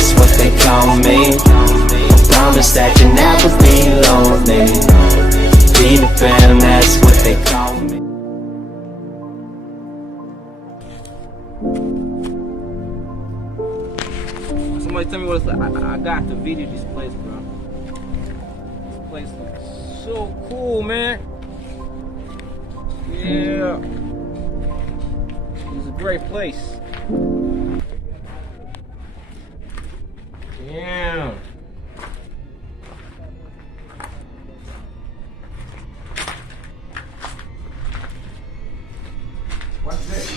that's what they call me. Promise that you'll never be lonely. Be the fam, that's what they call me. Somebody tell me what it's like. I got to video this place, bro. This place looks so cool, man. Yeah. It's a great place. Damn. What's this?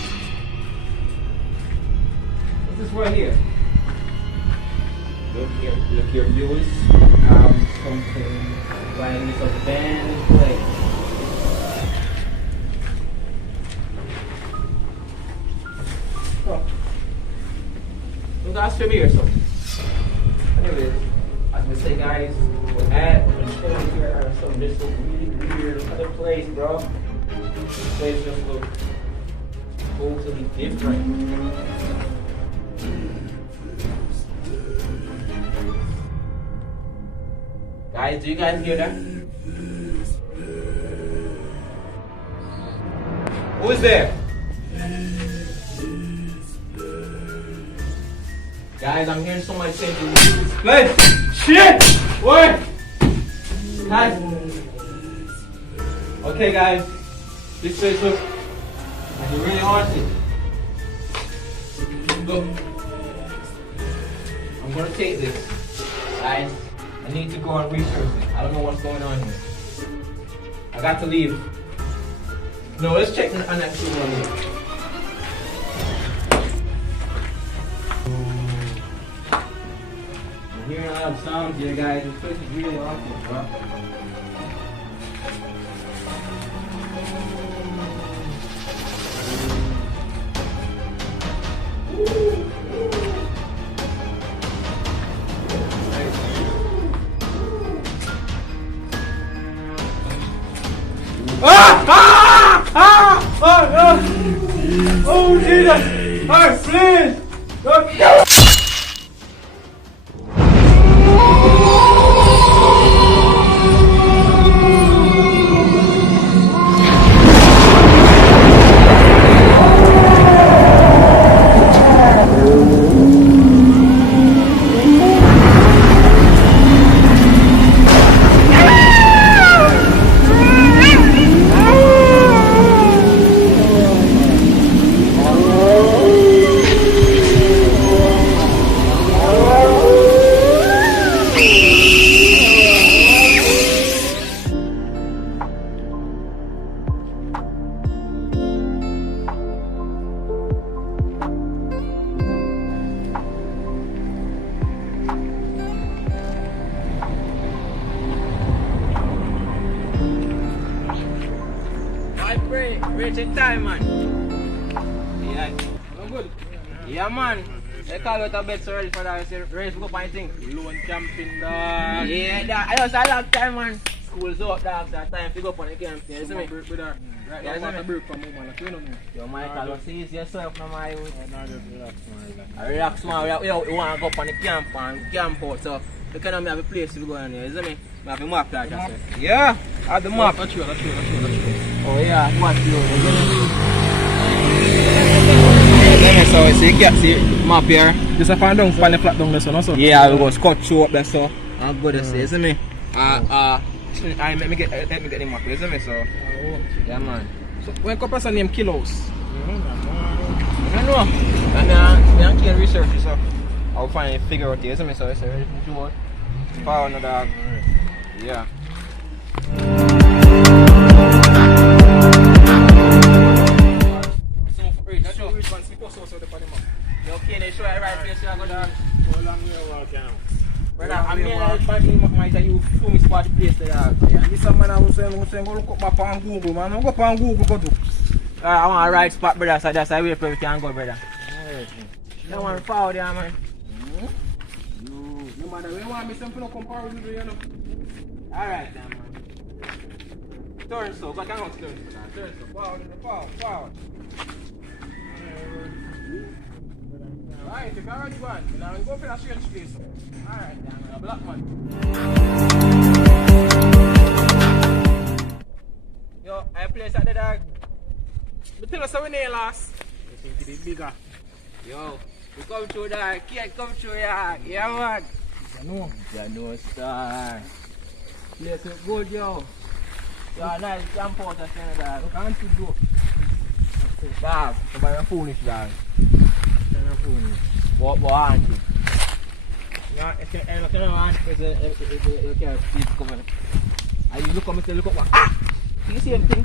What's this right here? Look here, viewers. Something playing this abandoned place. Oh. Look, I'll show here something. Anyways, as I say, guys, we're at here are some this really weird other place, bro. This place just looks totally different. Guys, do you guys hear that? Who is there? Guys, I'm hearing somebody saying to this place. Shit! What? Guys. Okay, guys. This place looks like it's really haunted. Look. I'm gonna take this. Guys. I need to go and research it. I don't know what's going on here. I got to leave. No, let's check the next one here. I'm hearing a lot of sounds here, guys. This place is really awesome, bro. Oh, Jesus! Hey, please! Look! Reach in time, man. Yeah. No good. Yeah, man. They call out a bed so ready for that. Race go up and thing. Loan camping, dog. Yeah, dog. I just a long time, man. School's up, dog. That time to go up on the camp. You see me? Right, yeah, now, break from home, man. Yo, Michael, you see yourself now, my youth. Just relax, man. I relax, man. We want to go up on the camp and camp out, so you cannot have a place to go on here, you see me? I have a map like that. Yeah, I have the map. That's true. Oh yeah, what you so you can see map here. Just a fan down, fan the flat down there, so no so. Yeah, we go scotch show up there, so I'm good to see, you see me? Let me get the map, you see me? So yeah, man. So when a person named Kilos? I don't know. And I can't research it, so I'll finally figure out the, you see me? So it's ready to do it. Power no dog. Yeah. Okay, they show you right place you go down. How long you walk out? Brother, I'm here to you show me spot the place there. Yeah, this man I was saying go look up map on Google, man. Go up on Google, go to. I want a right spot, brother, so that's where we can go, brother. You want to follow there, man? No matter where you want me something to compare with you, know. Alright, then, man. Turn so, but I can't turn so. Turn so, forward. Alright, if you're already gone, then I'll go for that strange place. Alright, then I'm a black man. Yo, I place at the dog. But tell us how we nail last. You think it is bigger? Yo, we come through dog. Can't come through yard. Yeah, man. You know. You know, star. Place look good, yo. Yo, nice camp out of Canada. Look, I can't go. Dog, you're foolish, dog. You're foolish. What aren't you? Yeah, if you can't want You can't see it coming. And you look at me, say, look up. Ah! You see anything?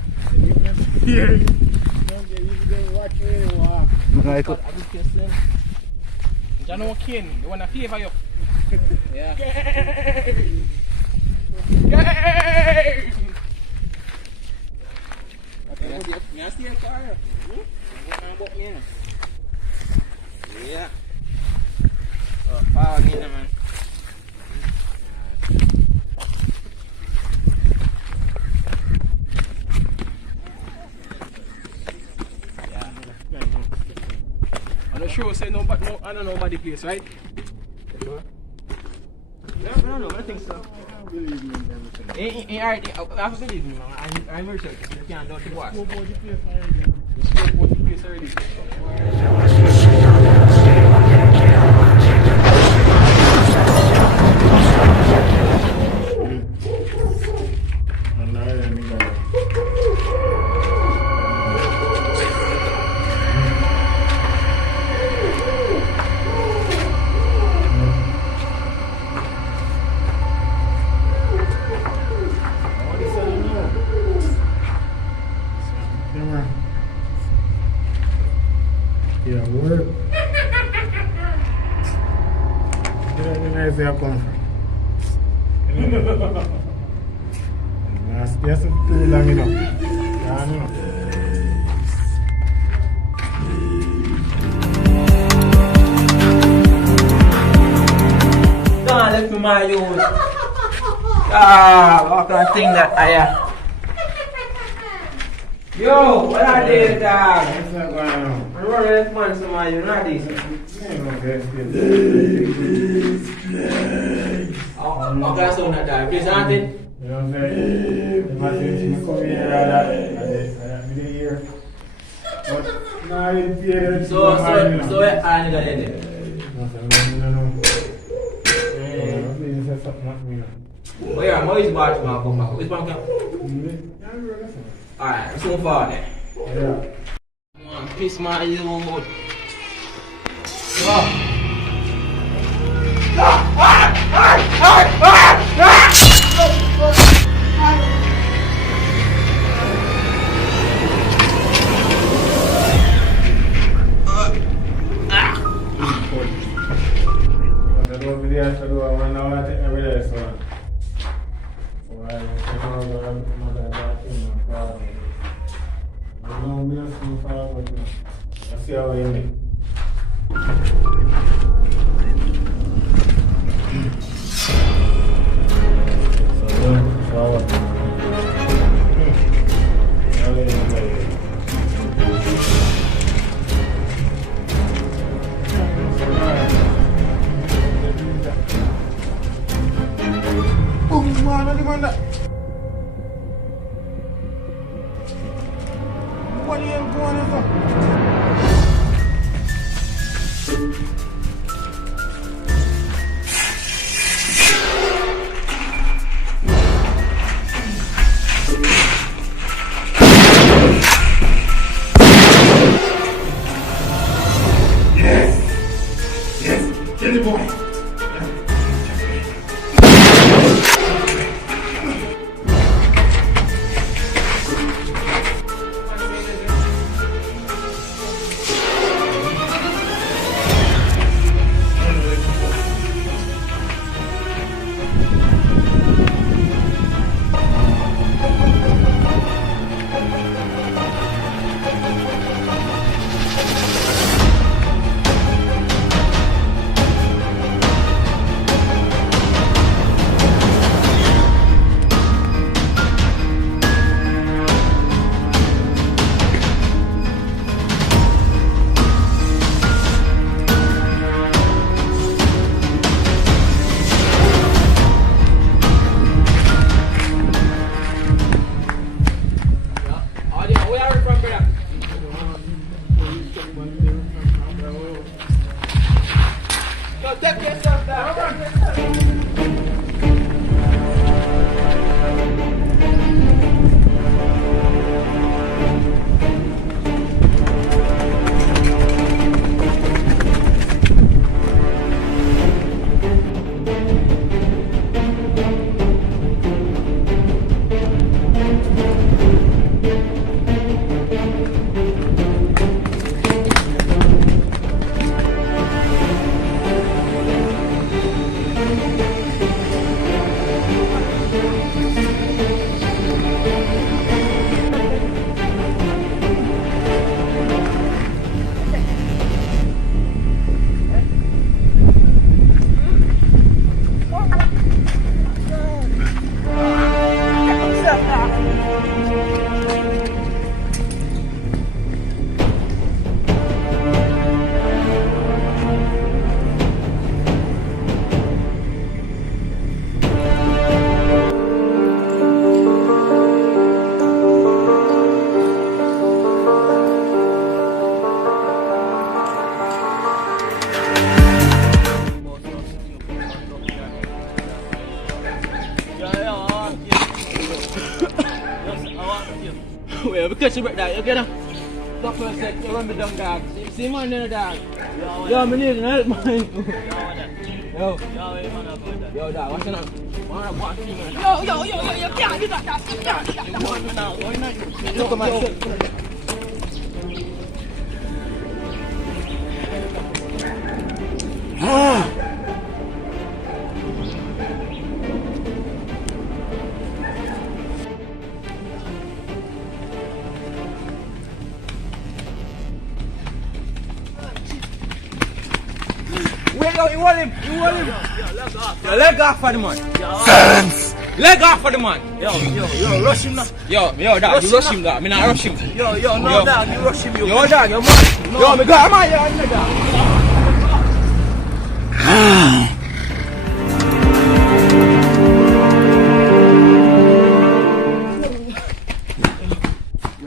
yeah. You watch where you walk. I just can't see. You know Ken, you want to favor you. Yeah. Yay! Yay! May I see a car? Yeah. Oh, power again, man. I'm not sure, say nobody, no, I don't know about the place, right? Sure? Yeah, I don't know, I think so. Alright, I have to believe me, man. I'm very sure. You can't do the boss. You spoke about the place already. Yeah, work. You don't know where I come from. That's too long enough. Yeah, I know. Don't let me my youth. Ah, what kind of thing that I am? Yo, what are they, dog? What's not going on? I'm running this man, somebody, you know this. Oh, that's on that dog. Please, auntie. You know what I'm saying? The man says you come here and that, and I didn't hear. But now I didn't hear it. So, I need to get it. No. Please say something not me now. Oh, yeah, I'm always watching my book. Which one can? Alright, so far then. Yeah. Come on, piss my youth. Oh. See how you make. What are you going for? Get the boy. Yo, take yourself down. Wait, because you break that, you get up. Stop for a sec, you run me down, dog. See man there, dog. Yo, me need help, man. Yo, dog, what's up? Yo, you can't do that, look at myself. Wait, yo, you want him? Yo, leg off for the man. Silence! Leg off for the man. Yo, rush him now. Yo, dog, you rush him, dog. Me not rush him. Yo, dog, you rush him. Yo, dog, yo, man. Yo, me got him, yo, dog.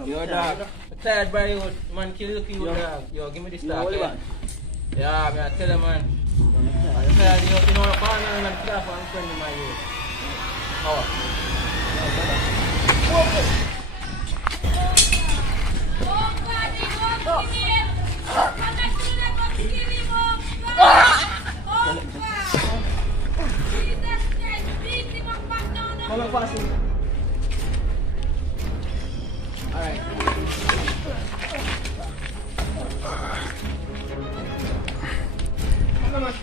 Yo, dog. I'm tired by you, man. Kill you, dog. Yo, give me this dog. Yeah, I tell you, man. I tell you, you know, the partner and the staff and friend of mine. Oh. Come on, pass it. All right. Come on.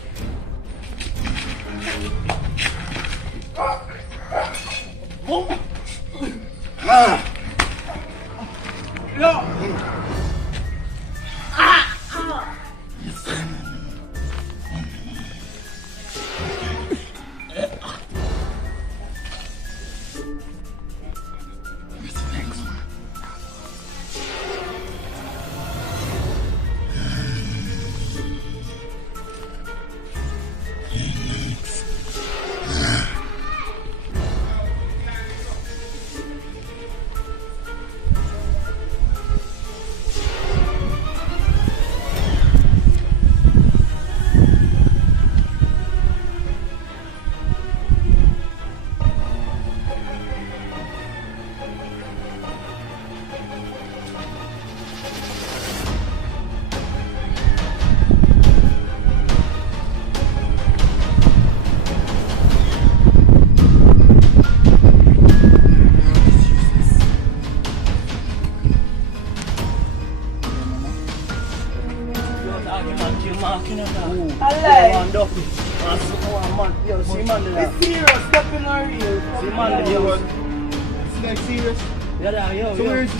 It's serious, step in our real. See man, it's like serious. Yeah, yo, So where's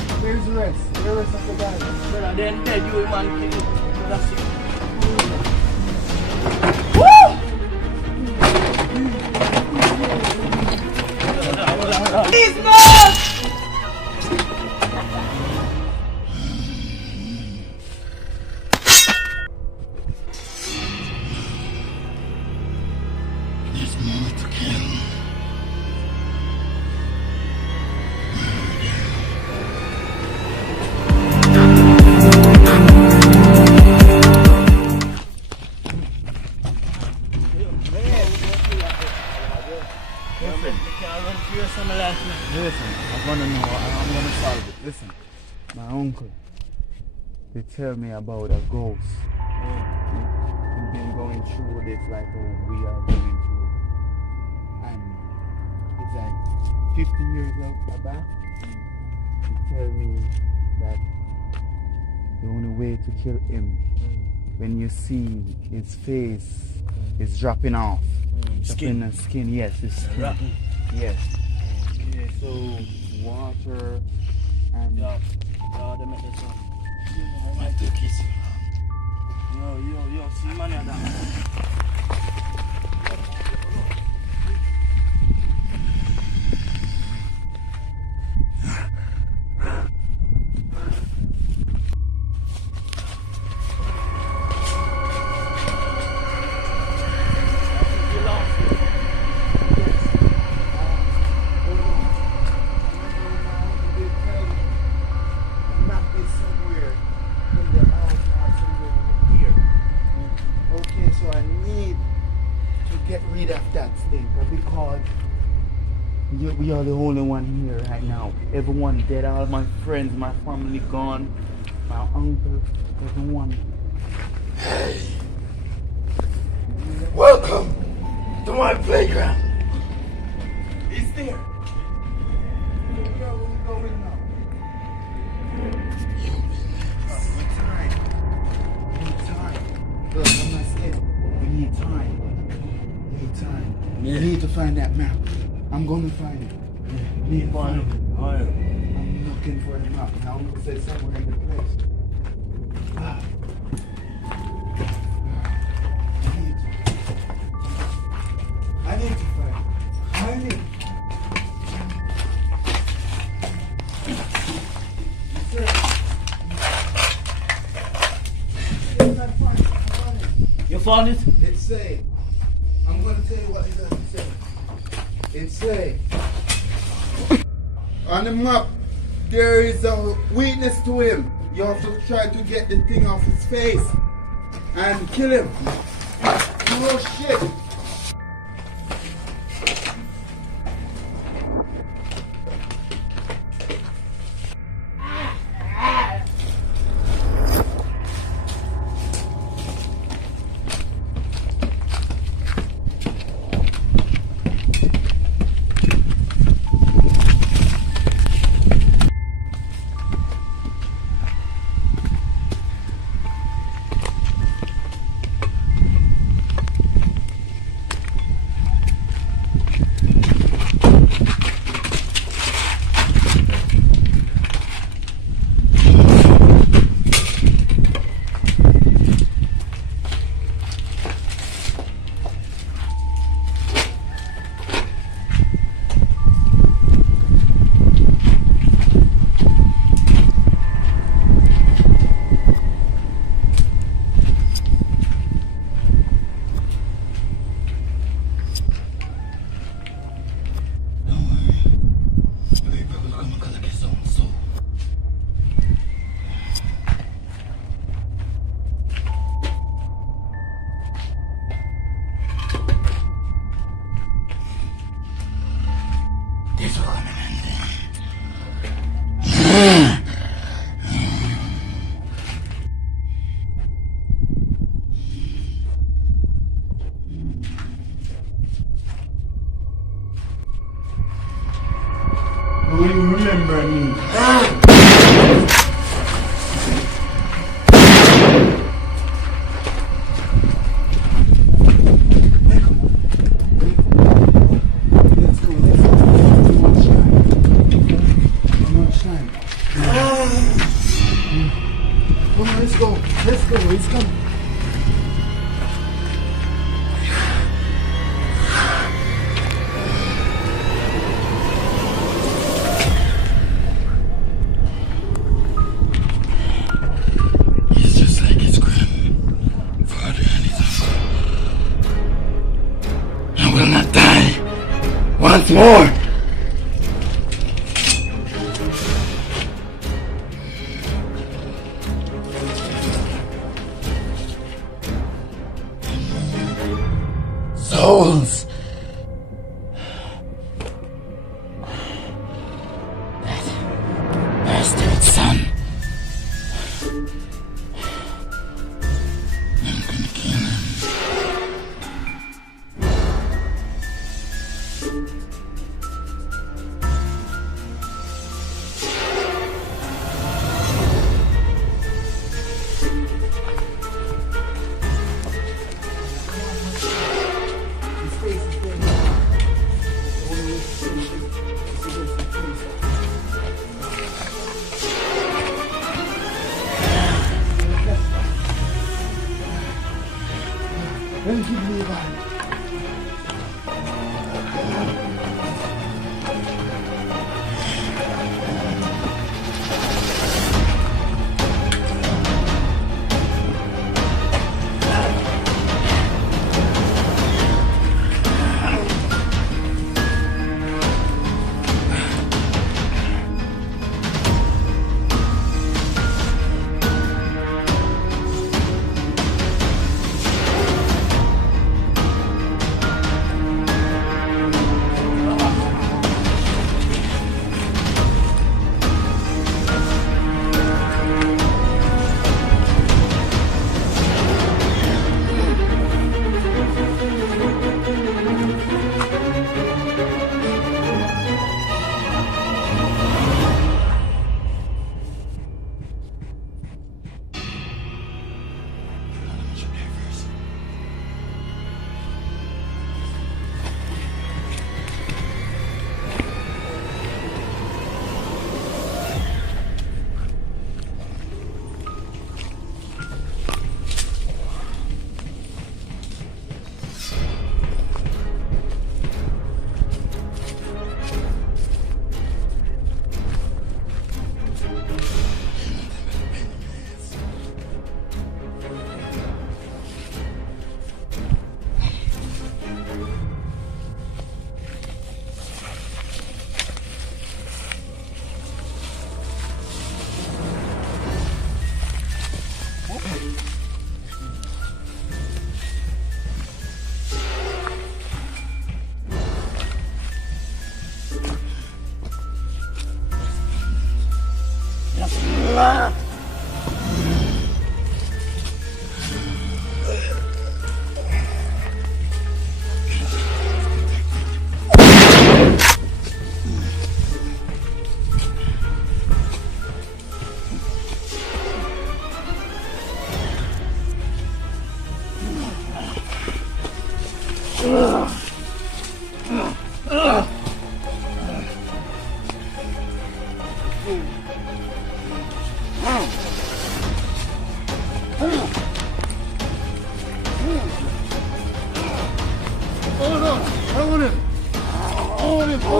the rest? Where's the rest of the guys? Brother, then dead, you man, kill you. That's it. Please no! Listen, I'm gonna know, I'm gonna solve it. Listen, my uncle, they tell me about a ghost. We've been going through this like we are going through. And it's like 50 years back. They tell me that the only way to kill him, when you see his face is dropping off. Dropping the skin, yes, his skin. Yes. Okay, so water and Yo, they make this one. Yo, see money on that. Okay, so I need to get rid of that thing because we are the only one here right now. Everyone dead, all my friends, my family gone, my uncle, everyone. Hey, welcome to my playground. He's there. Where we going now? With time. We need time. Look, I'm not scared. We need time. We need time. Yeah. We need to find that map. I'm gonna find it. We need to find it. I'm looking for the map. Now I'm gonna say somewhere in the place. Ah. I need to find it. I need. You found it? It say, I'm going to tell you what it does say. It say, on the map, there is a weakness to him. You have to try to get the thing off his face and kill him. Oh shit. Will you remember me? Let's go. Come on, shine. Come on, let's go. He's coming. He's just like his grandfather and his uncle. I will not die once more. Souls Then give me one.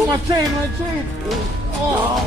My chain. Oh.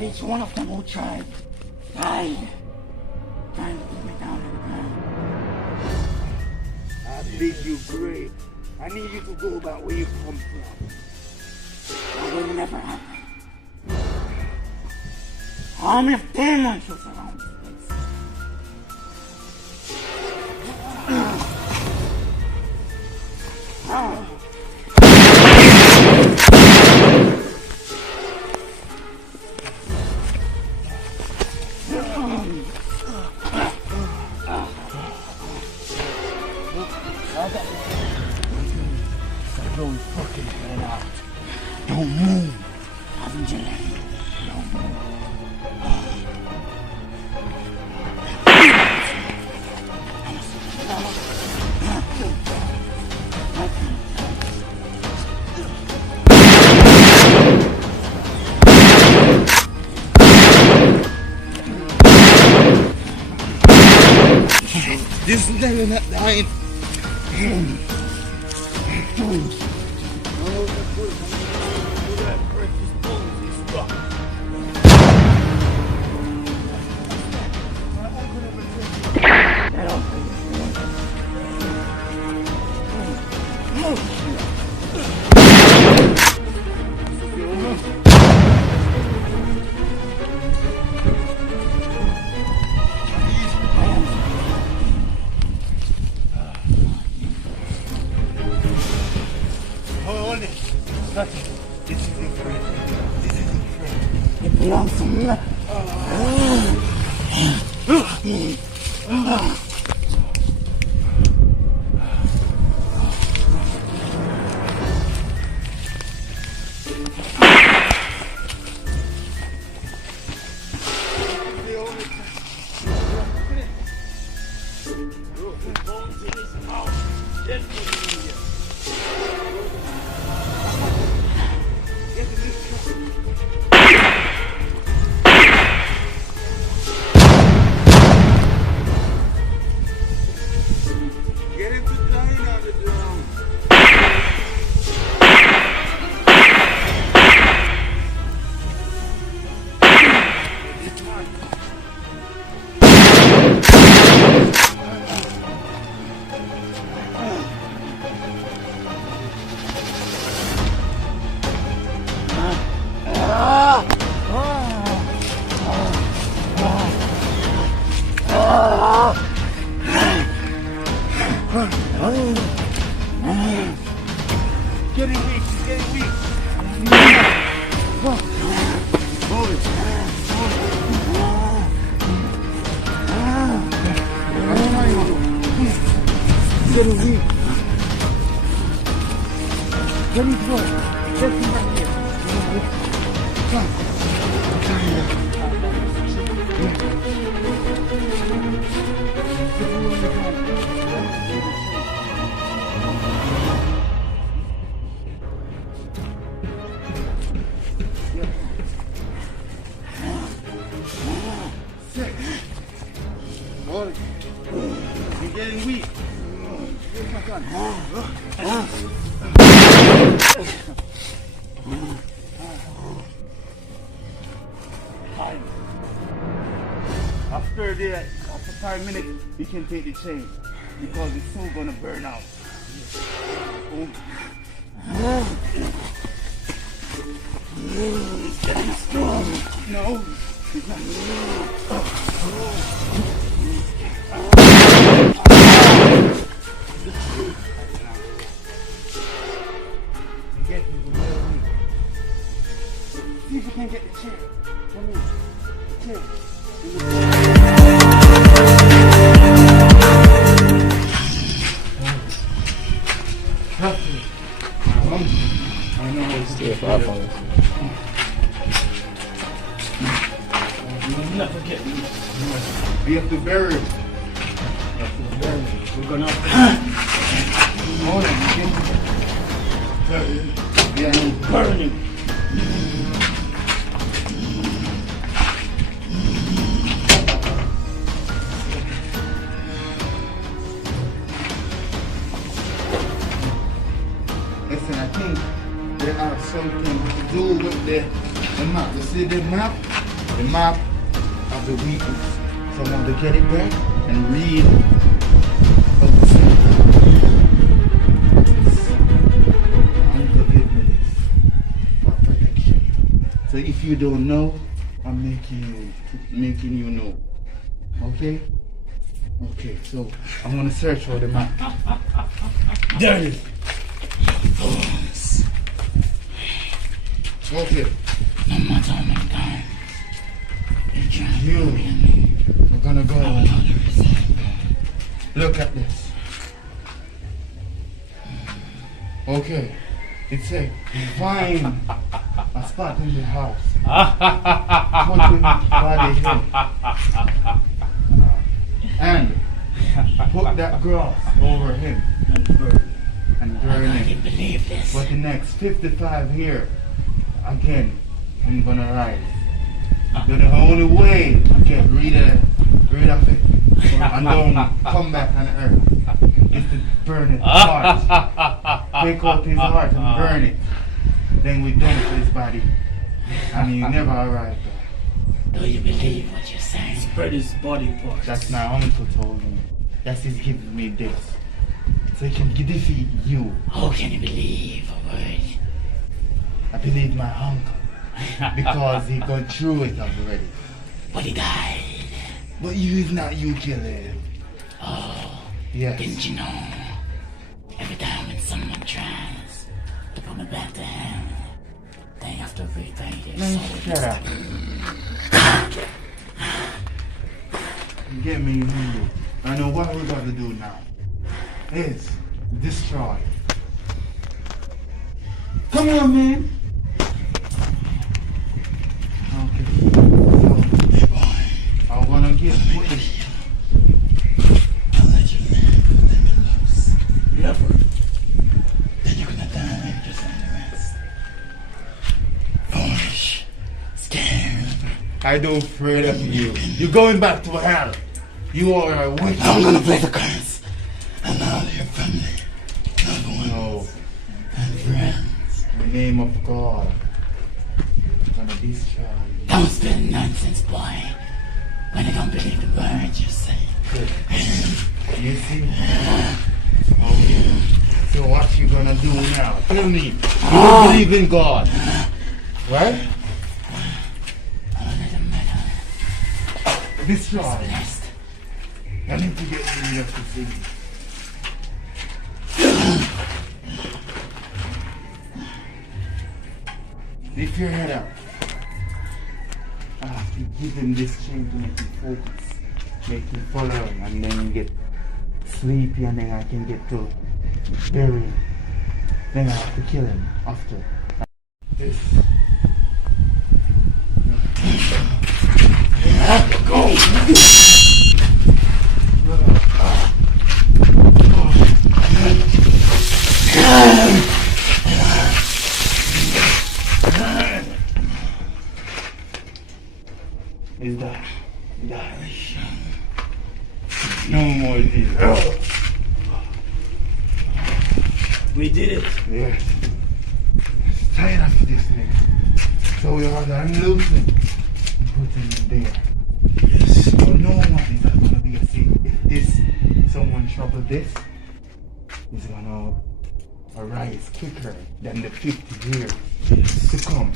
Each one of them who died, trying to put me down to the ground. I bid you great. I need you to go back where you come from. That will never happen. Army of demons will surround this place. Don't fucking get out. Don't move. Haven't you learned? Don't move. This nigga not dying. belongs to me. Get him to dying on the ground. Getting weak, he's getting weak. Hold it. Getting weak. Let me go. Let me back here. Hold it. You're getting weak. Here's my gun. After 5 minutes, you can take the chain because it's so gonna burn out. It's getting strong. No, it's not. See if you can get the chair. Come in. The chair. I know it's still far from us. Never get me. We have to bury him. We're gonna have Hold on. Yeah, burn him. listen, I think there are something to do with the map. You see the map? The map of the weakness. So I want to get it back and read what the give me this for protection. So if you don't know, I'm making you know. Okay? Okay, so I'm gonna search for the map. There it is. Okay. No matter how many times you try to You bury me, are gonna go. I will always say, Look at this. Okay. It says find a spot in the house. Put the body here. And put that grass over him and burn I him. can't believe this. For the next 55 here, again, I'm gonna rise. You're the only way to get rid of it and don't come back on earth is to burn it heart. Take out his heart and burn it. Then we done for his body. And you never arrive there. Do you believe what you're saying? Spread his body parts. That's my uncle told me. That's his giving me this. So he can defeat you. How can you believe a word? I believe my uncle. Because he gone through it already. But he died. But you is not you kill him. Oh, Yes. didn't you know? Every time when someone tries to put me back to hell, they have to repay their Man, soul. shut up. get me in here. I know what we got to do now is destroy. Come on, man. Okay. So, I wanna get with it. I'll let you live, but then you lose. Never. Then you're gonna die just like the rest. Foolish. Scared. I don't afraid of you. You're going back to hell. You are a witch. I'm gonna play the curse. And all your family, loved ones, No. and friends. In the name of God. I'm gonna destroy you. Don't spit nonsense, boy. When you don't believe the words you say. You see? Okay. So what you gonna do now? Tell me. You don't believe in God. Right? Destroy. I need to get rid of the city. Lift your head up. I have to give him this chain to make him focus. Make him follow him and then get sleepy and then I can get to bury him. Then I have to kill him after. This. Go! Is that? No more of this. We did it. Yes. Tired of this nigga. So we are unloosing and putting him there. Yes. So no one is gonna be a sin. If this someone trouble this, is gonna arise quicker than the 50 years to come.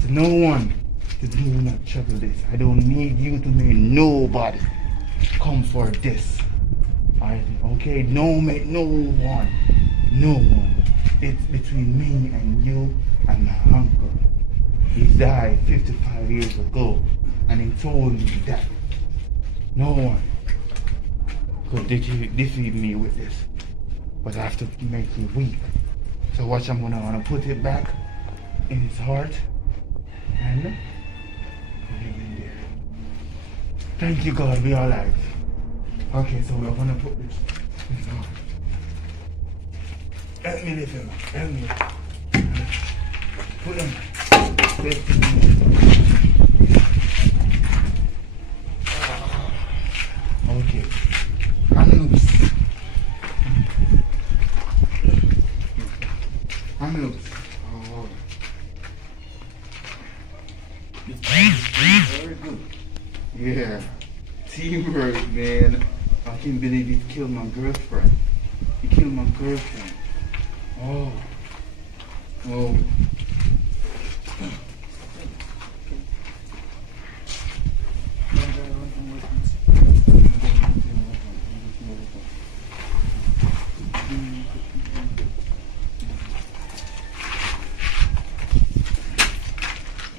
So no one to do not trouble this. I don't need you to make nobody come for this. Okay, no make no one. No one. It's between me and you and my uncle. He died 55 years ago and he told me that no one could defeat me with this. But I have to make you weak. So watch, I'm gonna put it back in his heart and put him in there. Thank you God, we are alive. Okay, so we're gonna put this in his heart. Help me lift him up. Help me. Put him. Lift him. Okay. I'm loose. I'm loose. Oh. Very good. Yeah. Teamwork, man. I can't believe he killed my girlfriend. He killed my girlfriend. Oh. Oh.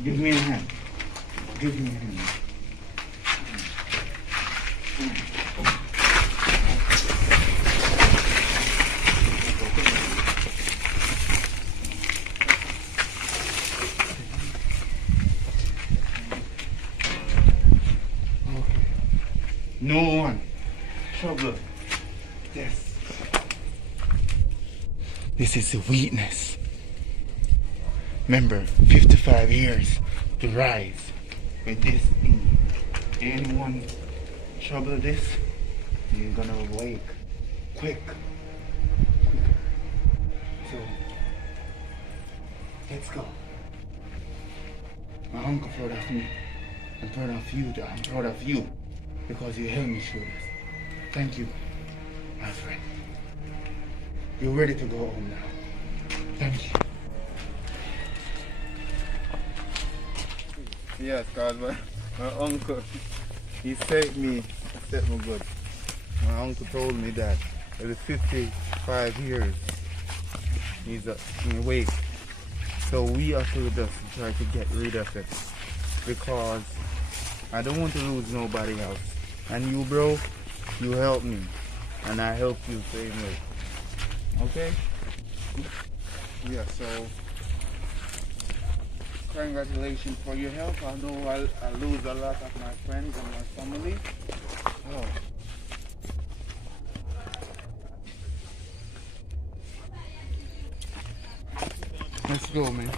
Give me a hand. Give me a hand. No one trouble this. This is the weakness. Remember, 55 years to rise with this thing. Anyone trouble this, you're gonna wake quicker. So, let's go. My uncle proud of me. I'm proud of you. I'm proud of you. Because you helped me through this. Thank you, my friend. You're ready to go home now. Thank you. Yes, because my uncle, he saved me good. My uncle told me that it was 55 years he's awake. So we have to just try to get rid of it because I don't want to lose nobody else. And you, bro, you help me. And I help you same way. Okay? Yeah, so congratulations for your help. I know I lose a lot of my friends and my family. Oh. Let's go, man.